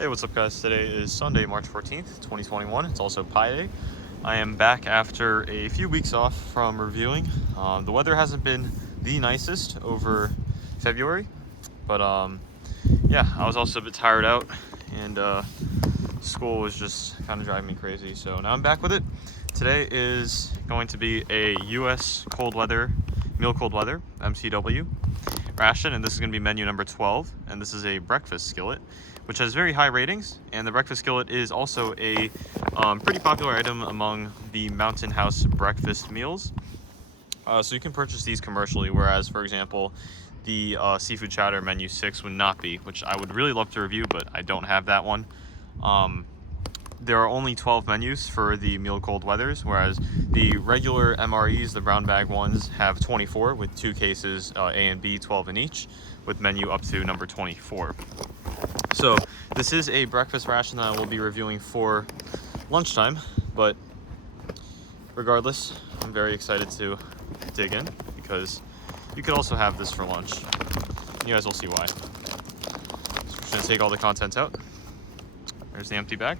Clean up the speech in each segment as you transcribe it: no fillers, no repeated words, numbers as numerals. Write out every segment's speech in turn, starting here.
Hey, what's up guys? Today is Sunday, March 14th, 2021. It's also Pi Day. I am back after a few weeks off from reviewing. The weather hasn't been the nicest over February, but yeah, I was also a bit tired out and school was just kind of driving me crazy. So now I'm back with it. Today is going to be a US Cold Weather, Meal Cold Weather, MCW ration, and this is going to be menu number 12, and this is a breakfast skillet, which has very high ratings, and the breakfast skillet is also a pretty popular item among the Mountain House breakfast meals. So you can purchase these commercially, whereas, for example, the seafood chowder menu 6 would not be, which I would really love to review, but I don't have that one. There are only 12 menus for the Meal Cold Weathers, whereas the regular MREs, the brown bag ones, have 24 with 2 cases, A and B, 12 in each, with menu up to number 24. So this is a breakfast ration that I will be reviewing for lunchtime, but regardless, I'm very excited to dig in because you could also have this for lunch. You guys will see why. So we're just gonna take all the contents out. There's the empty bag.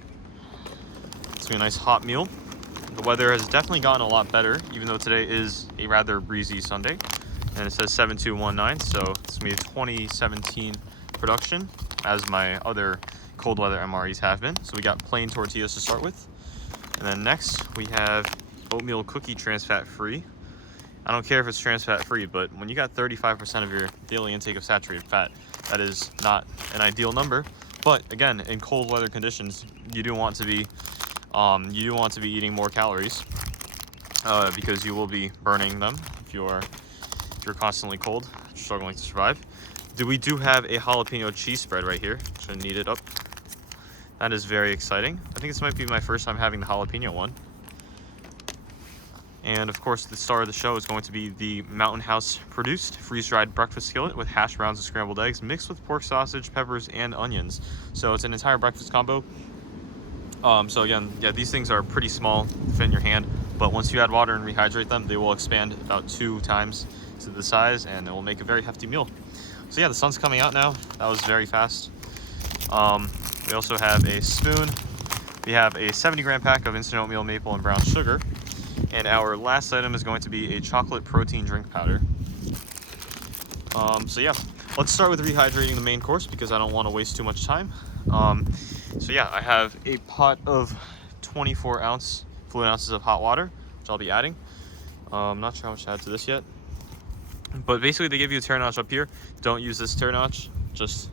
It's gonna be a nice hot meal. The weather has definitely gotten a lot better, even though today is a rather breezy Sunday. And it says 7219, so it's gonna be a 2017 production, as my other cold weather MREs have been. So we got plain tortillas to start with. And then next we have oatmeal cookie trans fat free. I don't care if it's trans fat free, but when you got 35% of your daily intake of saturated fat, that is not an ideal number. But again, in cold weather conditions, you do want to be eating more calories because you will be burning them if you're constantly cold, struggling to survive. We do have a jalapeno cheese spread right here. Just gonna knead it up. That is very exciting. I think this might be my first time having the jalapeno one. And of course, the star of the show is going to be the Mountain House produced freeze-dried breakfast skillet with hash browns and scrambled eggs mixed with pork sausage, peppers, and onions. So it's an entire breakfast combo. So again, yeah, these things are pretty small, fit in your hand, but once you add water and rehydrate them, they will expand about 2 times to the size, and it will make a very hefty meal. So yeah, the sun's coming out now. That was very fast. We also have a spoon. We have a 70-gram pack of instant oatmeal, maple, and brown sugar. And our last item is going to be a chocolate protein drink powder. So yeah, let's start with rehydrating the main course because I don't want to waste too much time. So yeah, I have a pot of 24 fluid ounces of hot water, which I'll be adding. I'm not sure how much to add to this yet. But basically they give you a tear notch up here. Don't use this tear notch, just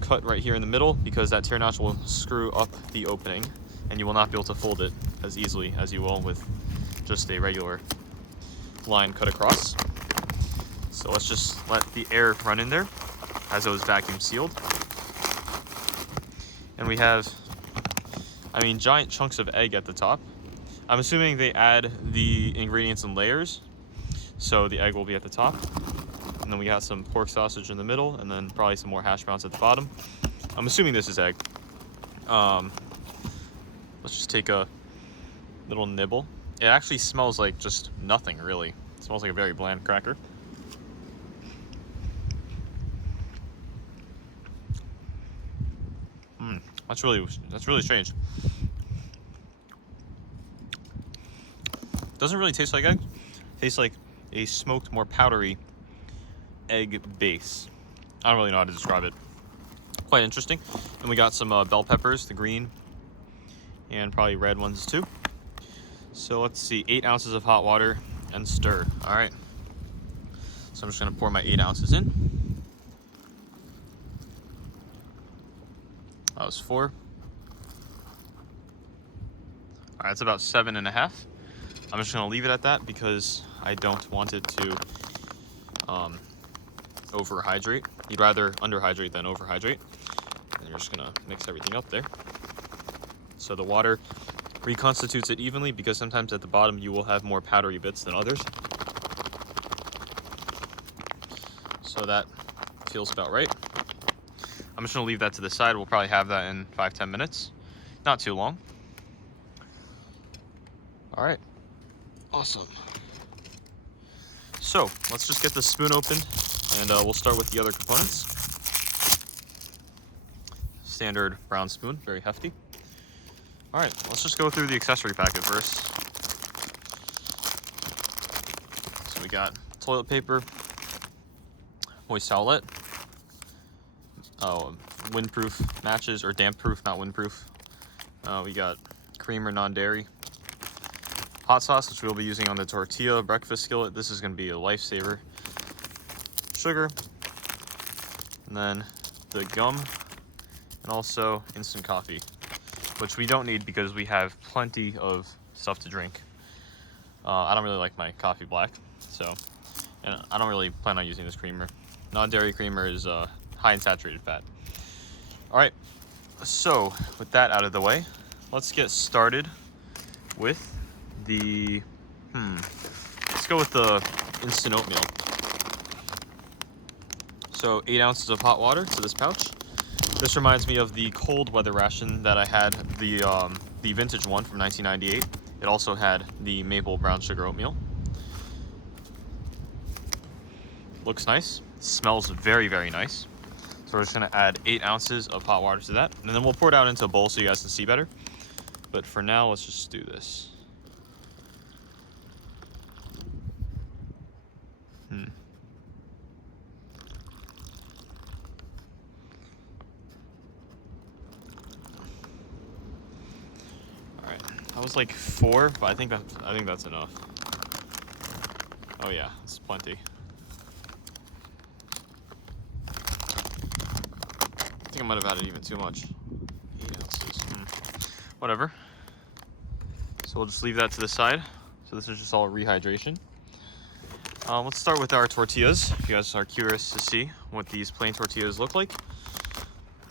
cut right here in the middle because that tear notch will screw up the opening and you will not be able to fold it as easily as you will with just a regular line cut across. So let's just let the air run in there as it was vacuum sealed. And we have, giant chunks of egg at the top. I'm assuming they add the ingredients in layers, so the egg will be at the top. And then we got some pork sausage in the middle, and then probably some more hash browns at the bottom. I'm assuming this is egg. Let's just take a little nibble. It actually smells like just nothing, really. It smells like a very bland cracker. That's really strange. Doesn't really taste like egg. It tastes like a smoked, more powdery egg base. I don't really know how to describe it. Quite interesting. And we got some bell peppers, the green, and probably red ones too. So let's see, 8 ounces of hot water and stir. All right. So I'm just gonna pour my 8 ounces in. That was 4. All right, that's about 7.5. I'm just gonna leave it at that because I don't want it to overhydrate. You'd rather underhydrate than overhydrate. And you're just gonna mix everything up there. So the water reconstitutes it evenly because sometimes at the bottom you will have more powdery bits than others. So that feels about right. I'm just gonna leave that to the side. We'll probably have that in 5-10 minutes. Not too long. All right, awesome. So let's just get the spoon opened and we'll start with the other components. standard brown spoon, very hefty. All right, let's just go through the accessory packet first. So we got toilet paper, moist towelette, windproof matches, or damp proof, not windproof. We got creamer, non-dairy, hot sauce, which we'll be using on the tortilla breakfast skillet. This is going to be a lifesaver. Sugar, and then the gum, and also instant coffee, which we don't need because we have plenty of stuff to drink. I don't really like my coffee black, and I don't really plan on using this creamer. Non-dairy creamer is high in saturated fat. All right, so with that out of the way, let's get started with the, let's go with the instant oatmeal. So 8 ounces of hot water to this pouch. This reminds me of the cold weather ration that I had, the vintage one from 1998. It also had the maple brown sugar oatmeal. Looks nice, smells very, very nice. So we're just gonna add 8 ounces of hot water to that, and then we'll pour it out into a bowl so you guys can see better. But for now, let's just do this. That was like 4, but I think that's enough. Oh yeah, it's plenty. I think I might have added even too much. 8 ounces. Whatever. So we'll just leave that to the side. So this is just all rehydration. Let's start with our tortillas. If you guys are curious to see what these plain tortillas look like,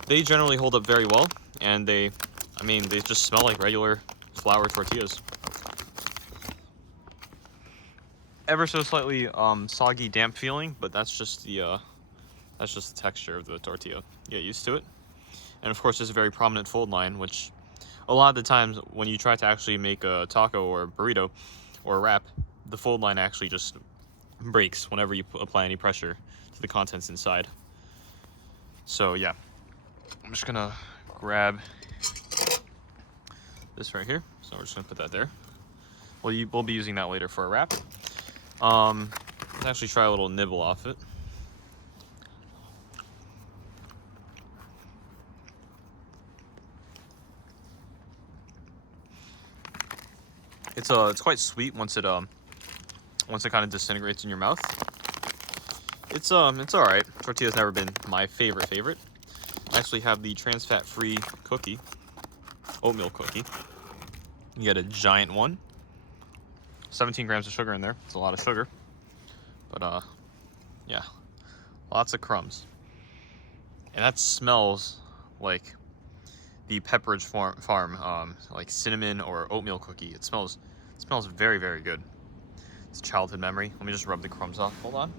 they generally hold up very well, and they just smell like regular flour tortillas. Ever so slightly soggy, damp feeling, but that's just the texture of the tortilla. Get used to it. And of course, there's a very prominent fold line, which a lot of the times when you try to actually make a taco or a burrito or a wrap, the fold line actually just breaks whenever you apply any pressure to the contents inside. So yeah, I'm just gonna grab this right here. So we're just gonna put that there. We'll be using that later for a wrap. Let's actually try a little nibble off it. It's quite sweet once it kind of disintegrates in your mouth. It's all right. Tortilla's never been my favorite. I actually have the trans fat free cookie, oatmeal cookie. You get a giant one. 17 grams of sugar in there. It's a lot of sugar, but yeah, lots of crumbs. And that smells like the Pepperidge Farm, like cinnamon or oatmeal cookie. It smells very, very good. It's a childhood memory. Let me just rub the crumbs off. Hold on.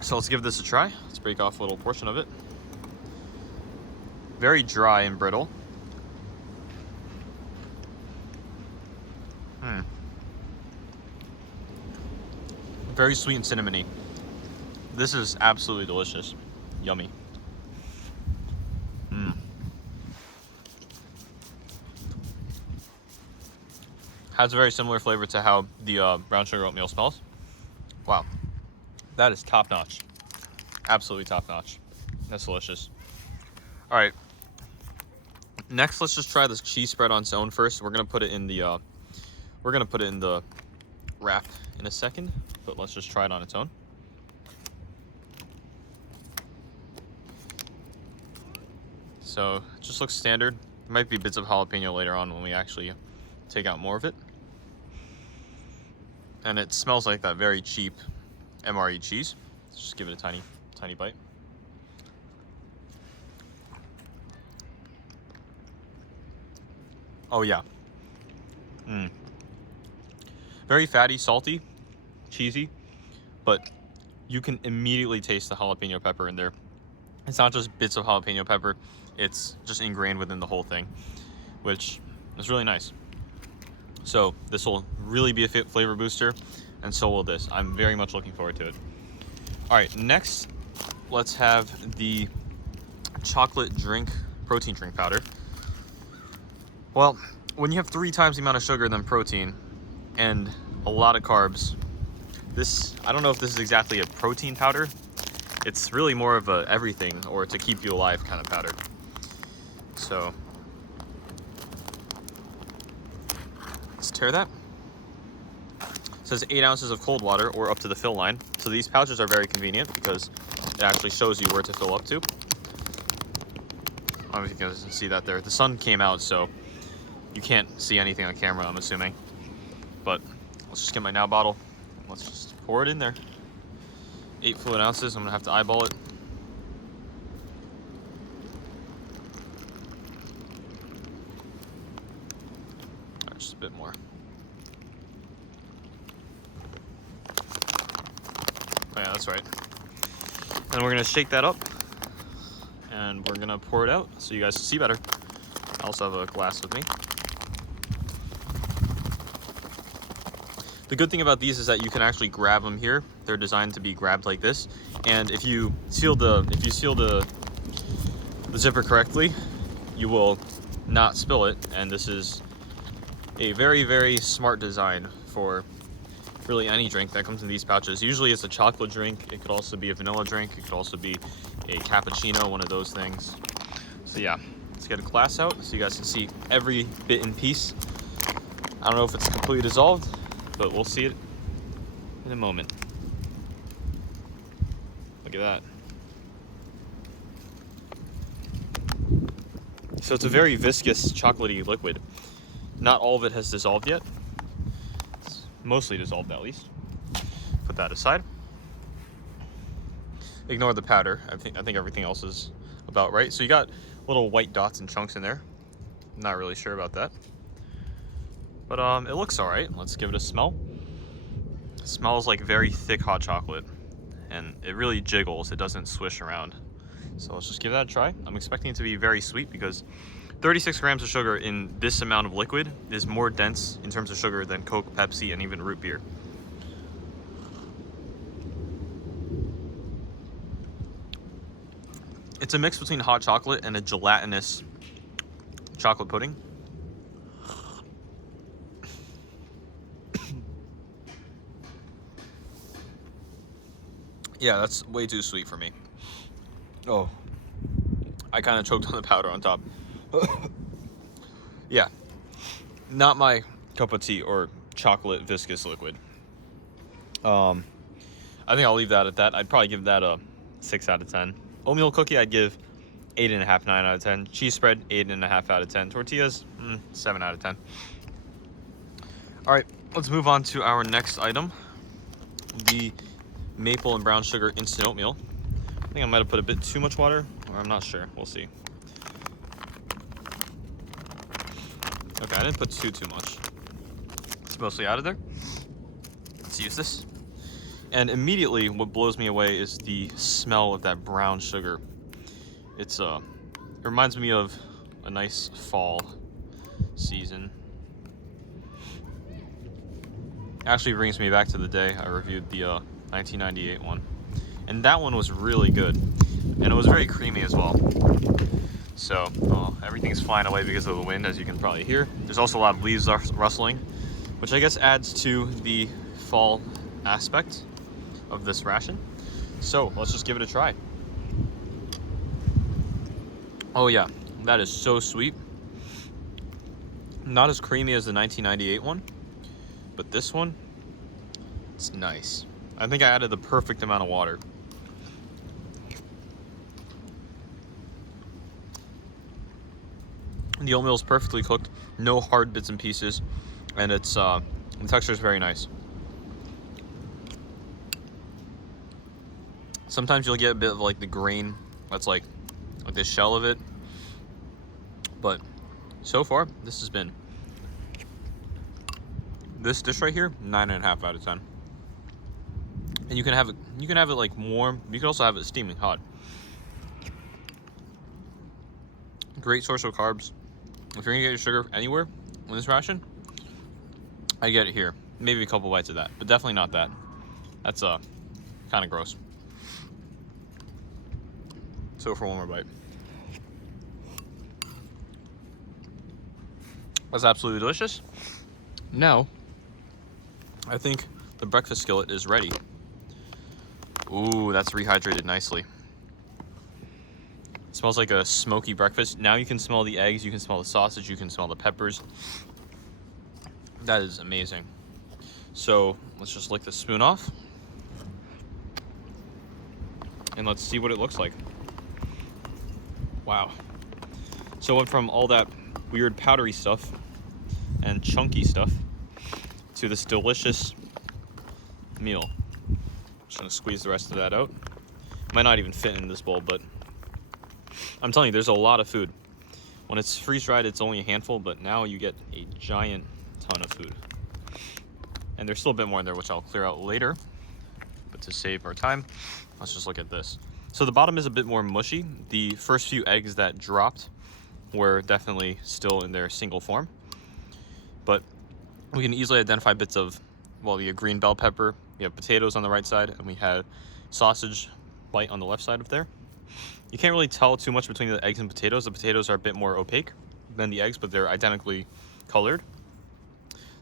So let's give this a try. Let's break off a little portion of it. Very dry and brittle. Very sweet and cinnamony. This is absolutely delicious. Yummy. Has a very similar flavor to how the brown sugar oatmeal smells. Wow, that is top notch. Absolutely top notch. That's delicious. All right. Next, let's just try this cheese spread on its own first. We're gonna put it in the wrap in a second, but let's just try it on its own. So it just looks standard. There might be bits of jalapeno later on when we actually take out more of it. And it smells like that very cheap MRE cheese. Let's just give it a tiny bite. Oh yeah. Very fatty, salty, cheesy, but you can immediately taste the jalapeno pepper in there. It's not just bits of jalapeno pepper, it's just ingrained within the whole thing, which is really nice. So this will really be a flavor booster, and so will this. I'm very much looking forward to it. All right, next, let's have the chocolate protein drink powder. Well, when you have 3 times the amount of sugar than protein and a lot of carbs, I don't know if this is exactly a protein powder. It's really more of a everything or to keep you alive kind of powder. So let's tear that. It says 8 ounces of cold water or up to the fill line. So these pouches are very convenient because it actually shows you where to fill up to. I don't know if you guys can see that there. The sun came out, so you can't see anything on camera, I'm assuming. But let's just get my now bottle. Let's just pour it in there. 8 fluid ounces. I'm gonna have to eyeball it. All right, just a bit more. Oh yeah, that's right. And we're gonna shake that up, and we're gonna pour it out so you guys can see better. I also have a glass with me. The good thing about these is that you can actually grab them here. They're designed to be grabbed like this, and if you seal the zipper correctly, you will not spill it. And this is a very, very smart design for really any drink that comes in these pouches. Usually it's a chocolate drink. It could also be a vanilla drink. It could also be a cappuccino, one of those things. So yeah, let's get a glass out so you guys can see every bit in piece. I don't know if it's completely dissolved, but we'll see it in a moment. Look at that. So it's a very viscous, chocolatey liquid. Not all of it has dissolved yet. It's mostly dissolved at least. Put that aside. Ignore the powder. I think everything else is about right. So you got little white dots and chunks in there. Not really sure about that. But it looks all right. Let's give it a smell. It smells like very thick hot chocolate, and it really jiggles. It doesn't swish around. So let's just give that a try. I'm expecting it to be very sweet because 36 grams of sugar in this amount of liquid is more dense in terms of sugar than Coke, Pepsi, and even root beer. It's a mix between hot chocolate and a gelatinous chocolate pudding. Yeah, that's way too sweet for me. Oh, I kind of choked on the powder on top. Yeah, not my cup of tea or chocolate viscous liquid. I think I'll leave that at that. I'd probably give that a 6 out of 10. Oatmeal cookie, I'd give 8.5, 9 out of 10. Cheese spread, 8.5 out of 10. Tortillas, 7 out of 10. All right, let's move on to our next item, the maple and brown sugar instant oatmeal. I think I might have put a bit too much water, or I'm not sure. We'll see. Okay, I didn't put too much. It's mostly out of there. Let's use this. And immediately, what blows me away is the smell of that brown sugar. It reminds me of a nice fall season. Actually brings me back to the day I reviewed the 1998 one. And that one was really good. And it was very creamy as well. So, everything's flying away because of the wind, as you can probably hear. There's also a lot of leaves rustling, which I guess adds to the fall aspect of this ration. So, let's just give it a try. Oh yeah, that is so sweet. Not as creamy as the 1998 one, but this one, it's nice. I think I added the perfect amount of water. The oatmeal is perfectly cooked, no hard bits and pieces, and it's the texture is very nice. Sometimes you'll get a bit of like the grain that's like the shell of it, but so far this has been, this dish right here, 9.5 out of 10. And you can have it like warm. You can also have it steaming hot. Great source of carbs. If you're gonna get your sugar anywhere in this ration, I get it here. Maybe a couple bites of that, but definitely not that. That's kind of gross. So for one more bite. That's absolutely delicious. Now, I think the breakfast skillet is ready. Ooh, that's rehydrated nicely. It smells like a smoky breakfast. Now you can smell the eggs, you can smell the sausage, you can smell the peppers. That is amazing. So let's just lick the spoon off. And let's see what it looks like. Wow. So it went from all that weird powdery stuff and chunky stuff to this delicious meal. Just gonna squeeze the rest of that out. Might not even fit in this bowl, but I'm telling you, there's a lot of food. When it's freeze-dried, it's only a handful, but now you get a giant ton of food. And there's still a bit more in there, which I'll clear out later. But to save our time, let's just look at this. So the bottom is a bit more mushy. The first few eggs that dropped were definitely still in their single form. But we can easily identify bits of, well, the green bell pepper, we have potatoes on the right side, and we have sausage bite on the left side of there. You can't really tell too much between the eggs and potatoes. The potatoes are a bit more opaque than the eggs, but they're identically colored.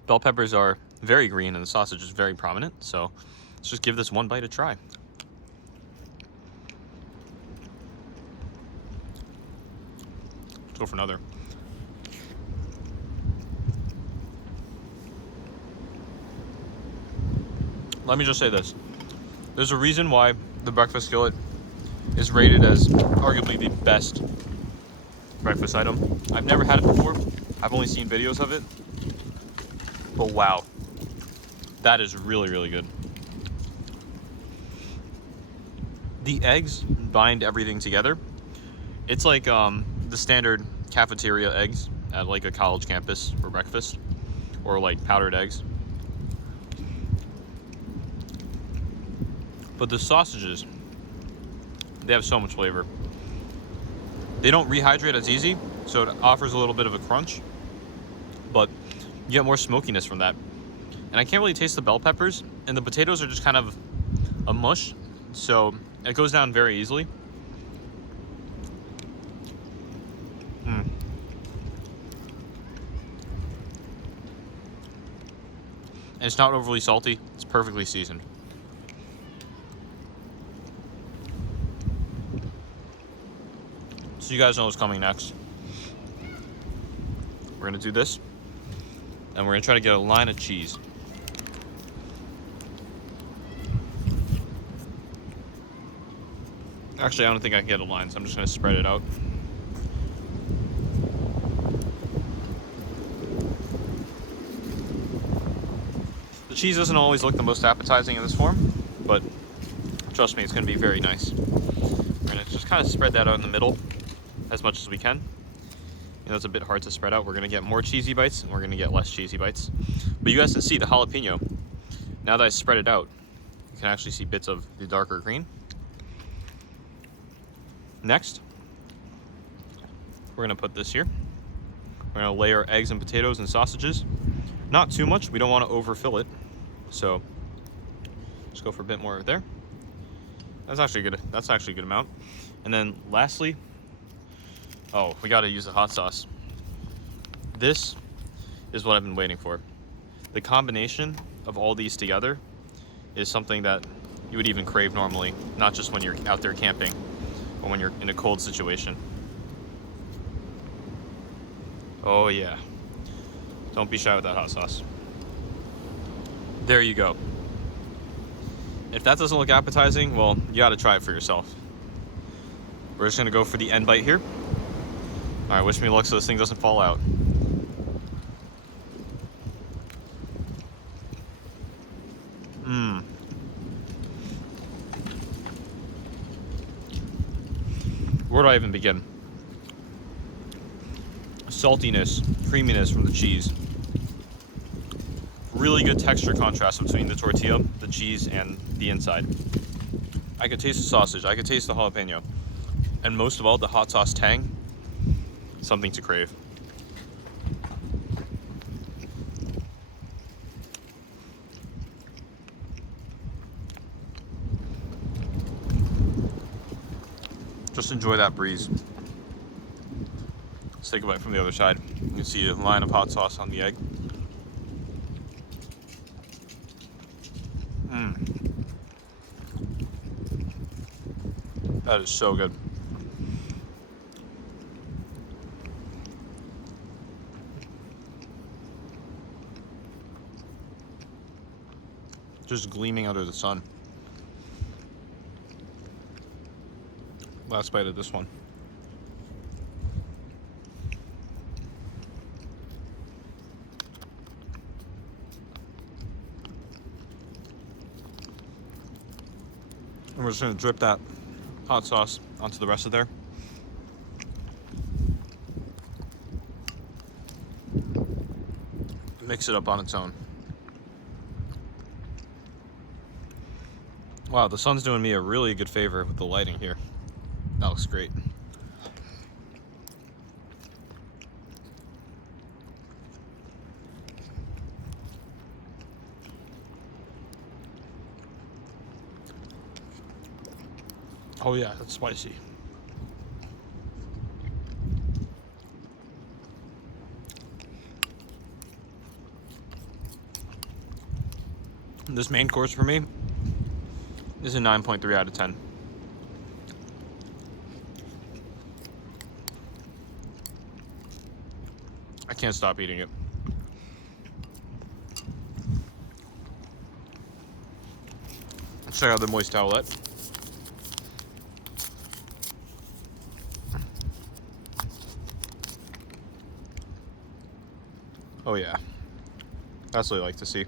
Bell peppers are very green and the sausage is very prominent. So let's just give this one bite a try. Let's go for another. Let me just say this. There's a reason why the breakfast skillet is rated as arguably the best breakfast item. I've never had it before. I've only seen videos of it. But wow, that is really, really good. The eggs bind everything together. It's like the standard cafeteria eggs at like a college campus for breakfast, or like powdered eggs. But the sausages, they have so much flavor. They don't rehydrate as easy, so it offers a little bit of a crunch, but you get more smokiness from that. And I can't really taste the bell peppers, and the potatoes are just kind of a mush, so it goes down very easily. And it's not overly salty, it's perfectly seasoned. So you guys know what's coming next. We're gonna do this, and we're gonna try to get a line of cheese. Actually, I don't think I can get a line, so I'm just gonna spread it out. The cheese doesn't always look the most appetizing in this form, but trust me, it's gonna be very nice. We're gonna just kind of spread that out in the middle as much as we can. You know, it's a bit hard to spread out. We're gonna get more cheesy bites and we're gonna get less cheesy bites. But you guys can see the jalapeno. Now that I spread it out, you can actually see bits of the darker green. Next, we're gonna put this here. We're gonna layer eggs and potatoes and sausages. Not too much, we don't wanna overfill it. So just go for a bit more there. That's actually good. That's actually a good amount. And then lastly, oh, we gotta use the hot sauce. This is what I've been waiting for. The combination of all these together is something that you would even crave normally, not just when you're out there camping or when you're in a cold situation. Oh yeah. Don't be shy with that hot sauce. There you go. If that doesn't look appetizing, well, you gotta try it for yourself. We're just gonna go for the end bite here. All right, wish me luck so this thing doesn't fall out. Where do I even begin? Saltiness, creaminess from the cheese. Really good texture contrast between the tortilla, the cheese, and the inside. I could taste the sausage, I could taste the jalapeno. And most of all, the hot sauce tang. Something to crave. Just enjoy that breeze. Let's take a bite from the other side. You can see a line of hot sauce on the egg. That is so good. Just gleaming under the sun. Last bite of this one. And we're just gonna drip that hot sauce onto the rest of there. Mix it up on its own. Wow, the sun's doing me a really good favor with the lighting here. That looks great. Oh yeah, that's spicy. This main course for me is a 9.3 out of 10. I can't stop eating it. Let's check out the moist towelette. Oh yeah, that's what I like to see.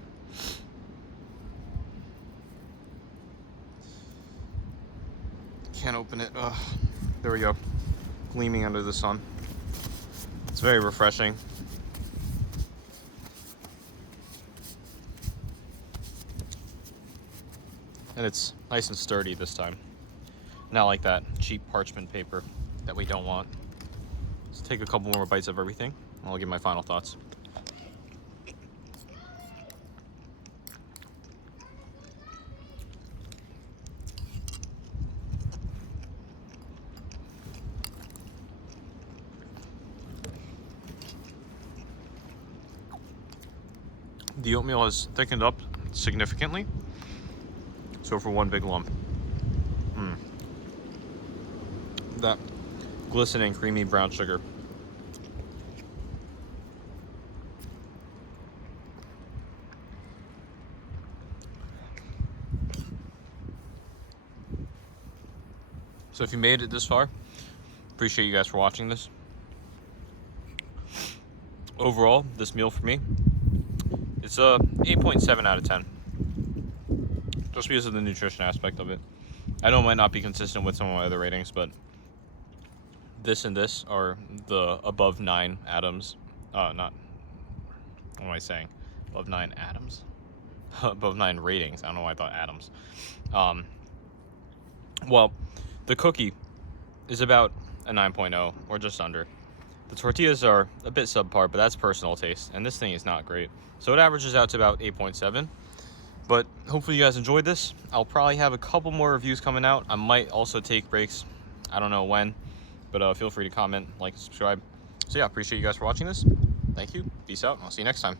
Can't open it. There we go. Gleaming under the sun. It's very refreshing. And it's nice and sturdy this time. Not like that cheap parchment paper that we don't want. Let's take a couple more bites of everything, and I'll give my final thoughts. The oatmeal has thickened up significantly, so for one big lump. That glistening, creamy brown sugar. So if you made it this far, appreciate you guys for watching this. Overall, this meal for me, it's a 8.7 out of 10. Just because of the nutrition aspect of it. I know it might not be consistent with some of my other ratings, but this and this are the above 9 atoms. What am I saying? Above 9 atoms? Above 9 ratings. I don't know why I thought atoms. Well, the cookie is about a 9.0 or just under. The tortillas are a bit subpar, but that's personal taste, and this thing is not great. So it averages out to about 8.7. But hopefully you guys enjoyed this. I'll probably have a couple more reviews coming out. I might also take breaks. I don't know when, but feel free to comment, like, subscribe. So yeah, appreciate you guys for watching this. Thank you. Peace out, and I'll see you next time.